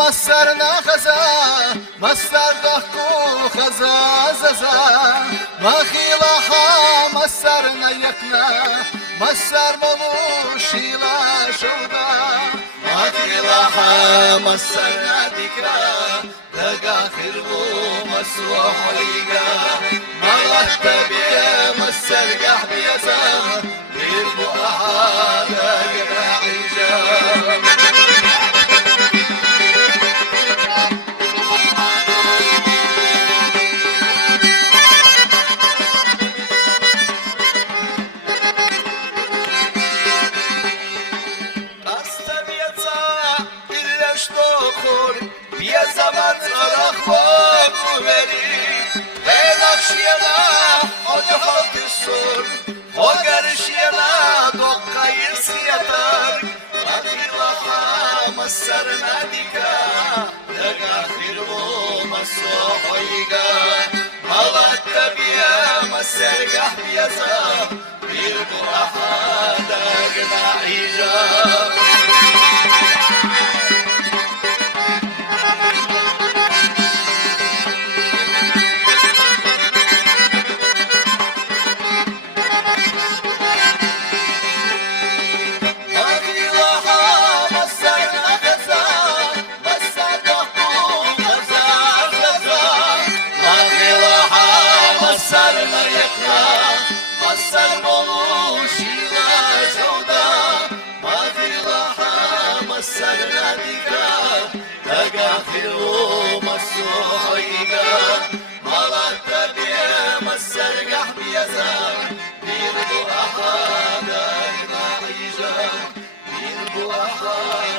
مصرنا خزا مصر ضحكو خزا ززا ما خيلها مصرنا يكنا مصر مولو شيلا شودا ما خيلها مصرنا ذكرى دقا خربو مسروح ليقا ما غتبيا مصر قحب يزا بيربو أحادا قرا عجاب بیا زمان ترخ بابو بری بینخشینا خود خود سر وگرشینا دوقای سیاتر مخیلها مسر ندیکا دگا خیرو مسوحیگا مالت بیا مسر گح بیازا بیرگو احادا گناعیجا خلو مسوحيقا مالت بيا مسر قحب يزا بيربو أحادا نعيجا بيربو أحادا